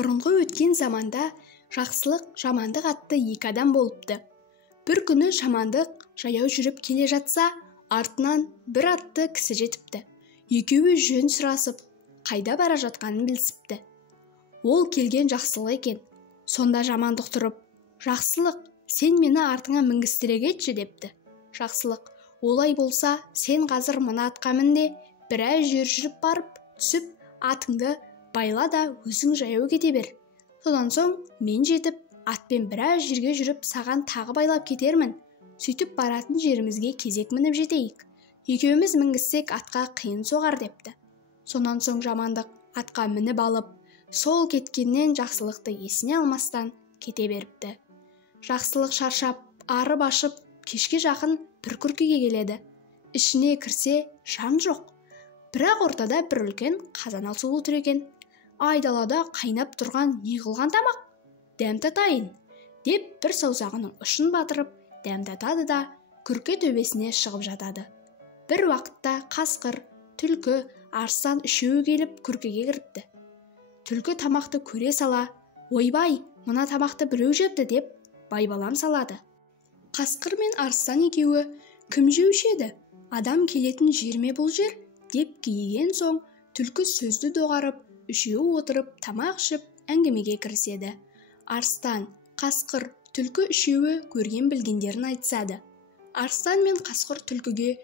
Бұрынғы өткен заманда жақсылық, жамандық атты екі адам болыпты. Бір күні жамандық жаяу жүріп келе жатса, артынан бір атты кісі жетіпті. Екеуі жөн сұрасып, қайда бара жатқанын білісіпті. Ол келген жақсылық екен. Сонда жамандық тұрып, «Жақсылық, сен мені артыңа мінгістіре кетші» депті. Жақсылық, «Олай болса, сен қазір мына атқа мін де, біраз жер жүріп барып, түсіп, атыңды байла да өзің жаяу кете бер. Содан соң мен жетіп, атпен біраз жерге жүріп, саған тағы байлап кетермін. Сөйтіп баратын жерімізге кезек мініп жетейік. Екеуміз мінгізсек атқа қиын соғар» депті. Сонан соң жамандық атқа мініп алып, сол кеткеннен жақсылықты есіне алмастан кете беріпті. Жақсылық шаршап, арып ашып, кешке жақын бір күркеге келеді. Ішіне кірсе, жан жоқ. Бірақ ортада бір үлкен қазан алсулы тұр екен. «Айдалада қайнап тұрған не қылған тамақ? Дәм татайын» деп бір саусағының ұшын батырып, дәм татады да күрке төбесіне шығып жатады. Бір уақытта қасқыр, түлкі, арыстан үшеуі келіп күркеге кіріпті. Түлкі тамақты көре сала, «Ойбай, мына тамақты біреу жепті» деп байбалам салады. Қасқыр мен арыстан екеуі, «Кім жеуші еді? Адам келетін жер ме бұл жер?» деп кейіген соң, түлкі сөзді доғарып, үшеуі отырып тамақ ішіп әңгімеге кіріседі. Арыстан, қасқыр, түлкі үшеуі көрген білгендерін айтысады. Арыстан мен қасқыр түлкіге,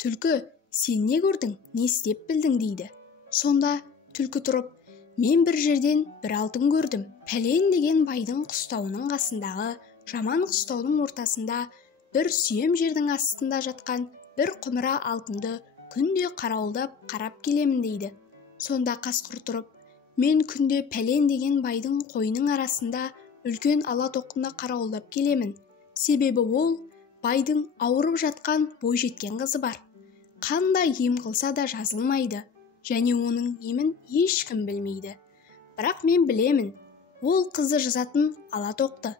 «Түлкі, сен не көрдің, не істеп білдің?» дейді. Сонда түлкі тұрып, «Мен бір жерден бір алтын көрдім. Пәлен деген байдың қыстауының қасындағы, жаман қыстаудың ортасында, бір сүйем жердің астында жатқан бір құмыра алтынды күнде қарауылдап қарап келемін» дейді. Сонда қасқыр тұрып, «Мен күнде пәлен деген байдың қойының арасында үлкен ала тоқында қарауылдап келемін. Себебі ол байдың ауырып жатқан бойжеткен қызы бар. Қандай ем қылса да жазылмайды, және оның емін ешкім білмейді. Бірақ мен білемін, ол қызы жазатын ала тоқты.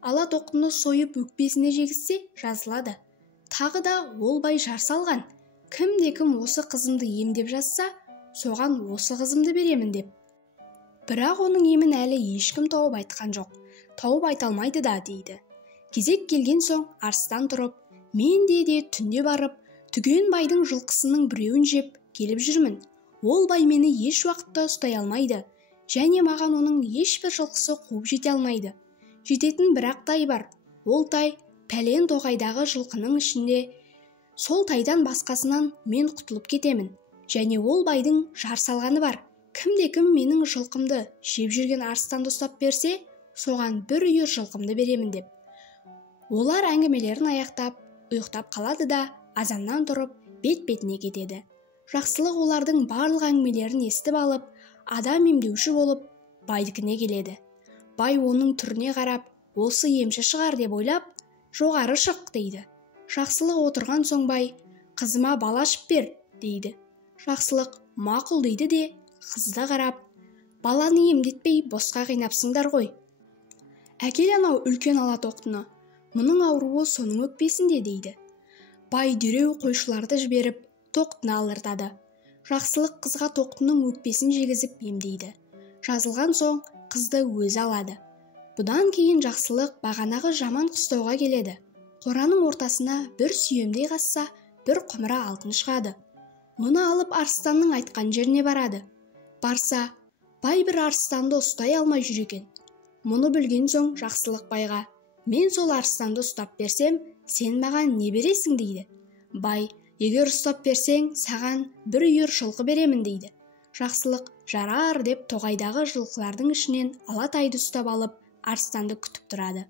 Ала тоқтыны сойып өкпесіне жегізсе жазылады. Тағы да ол бай жар салған. Кімде-кім осы қызымды емдеп жазса, соған осы қызымды беремін» деп. Бірақ оның емін әлі ешкім тауып айтқан жоқ. Тауып айталмайды да дейді. Кезек келген соң арыстан тұрып, «Мен де түнде барып, түген байдың жылқысының біреуін жеп келіп жүрмін. Ол бай мені еш уақытта ұстай алмайды, және маған оның ешбір жылқысы қуып жете алмайды. Жететін бір-ақ тай бар. Ол тай пәлен тоғайдағы жылқының ішінде. Сол тайдан басқасынан мен құтылып кетемін. Және ол байдың жар салғаны бар. Кімде-кім менің жылқымды жеп жүрген арыстанды ұстап берсе, соған бір үйір жылқымды беремін» деп. Олар әңгімелерін аяқтап, ұйықтап қалады да азаннан тұрып бет-бетіне кетеді. Жақсылық олардың барлық әңгімелерін естіп алып, адам емдеуші болып, байдікіне келеді. Бай оның түріне қарап, «Осы емші шығар» деп ойлап, «Жоғары шық» дейді. Жақсылық отырған соң бай, «Қызыма бал ашып бер» дейді. Жақсылық «Мақұл» дейді де, қызды қарап, «Баланы емдетпей босқа қинапсыңдар ғой. Әкел анау үлкен ала тоқтыны. Мұның ауруы соның өкпесінде» дейді. Бай дереу қойшыларды жіберіп, тоқтыны алдыртады. Жақсылық қызға тоқтының өкпесін жегізіп емдейді. Жазылған соң қызды өзі алады. Бұдан кейін жақсылық бағанағы жаман қыстауға келеді. Қораның ортасына бір сүйемдей қасса, бір құмыра алтын шығады. Оны алып арыстанның айтқан жеріне барады. Барса, бай бір арыстанды ұстай алмай жүр екен. Мұны білген соң жақсылық байға, «Мен сол арыстанды ұстап берсем, сен маған не бересің?» дейді. Бай, «Егер ұстап берсең, саған бір үйір жылқы беремін» дейді. Жақсылық «Жарар» деп тоғайдағы жылқылардың ішінен ала тайды ұстап алып, арыстанды күтіп тұрады.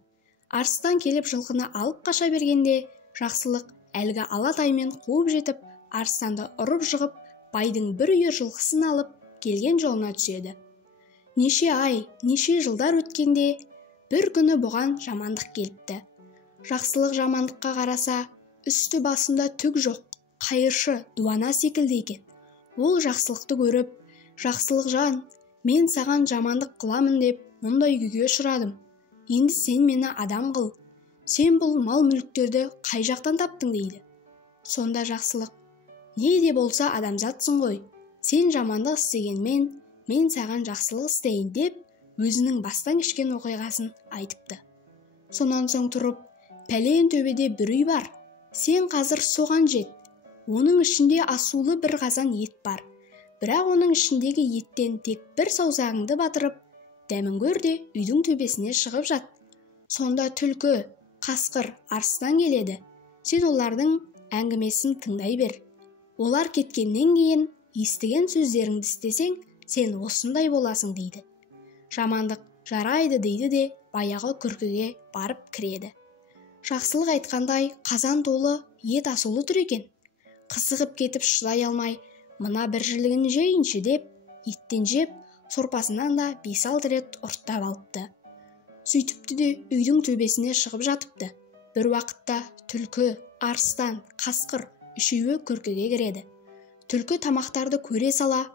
Арыстан келіп жылқыны алып қаша бергенде, жақсылық әлгі ала таймен қуып жетіп, арыстанды ұрып жығып, байдың бір үйір жылқысын алып, келген жолына түседі. Неше ай, неше жылдар өткенде, бір күні бұған жамандық келіпті. Жақсылық жамандыққа қараса, үсті басында түк жоқ, қайыршы, дуана секілді екен. Ол жақсылықты көріп, «Жақсылық жан, мен саған жамандық қыламын деп, мұндай күйге ұшырадым. Енді сен мені адам қыл. Сен бұл мал-мүліктерді қай жақтан таптың?» дейді. Сонда жақсылық, «Не де болса адамзатсың ғой. Сен жамандық істегенмен, мен саған жақсылық істейін» деп, өзінің бастан кешкен оқиғасын айтыпты. Сонан соң тұрып, пәлен төбеде бір үй бар, сен қазір соған жет. Оның ішінде асулы бір қазан ет бар, бірақ оның ішіндегі еттен тек бір саусағыңды батырып, дәмін көр де үйдің төбесіне шығып жат. Сонда түлкі, қасқыр, арыстан келеді. Сен олардың әңгімесін тыңдай бер. Олар кеткеннен кейін естіген сөздеріңді істесең, сен осындай боласың дейді. Жамандық жарайды дейді де баяғы күркеге барып кіреді. Жақсылық айтқандай қазан толы ет асулы тұр екен. Қызығып кетіп шыдай алмай, мына бір жілігін жейінші деп, еттен жеп, сорпасынан да 5-6 рет ұрттап алыпты. Сөйтіпті де үйдің төбесіне шығып жатыпты. Бір уақытта түлкі, арыстан, қасқыр үшеуі күркеге кіреді. Түлкі тамақтарды көре сала,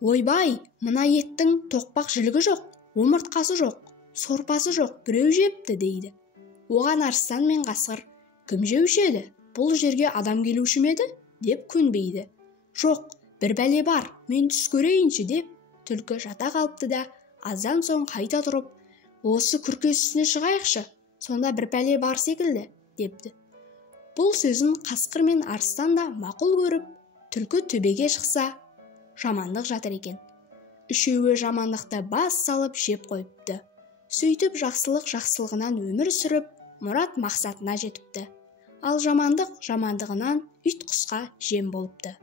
ойбай, мына еттің тоқпақ жілігі жоқ, омыртқасы жоқ, сорпасы жоқ, біреу жепті дейді. Оған арыстан мен қасқыр, кім жеуші еді? Бұл жерге адам келуші ме еді? Деп көнбейді. Жоқ, бір бәле бар, мен түс көрейінші деп, түлкі жата қалыпты да, аздан соң қайта тұрып, осы күрке үстіне шығайықшы, сонда бір бәле бар секілді, депті. Бұл сөзін қасқыр мен арыстан да мақұл көріп, түлкі төбеге шықса, жамандық жатыр екен. Үшеуі жамандықты бас салып жеп қойыпты. Сөйтіп жақсылық жақсылығынан өмір сүріп, мұрат мақсатына жетіпті. Ал жамандық жамандығынан ит құсқа жем болыпты.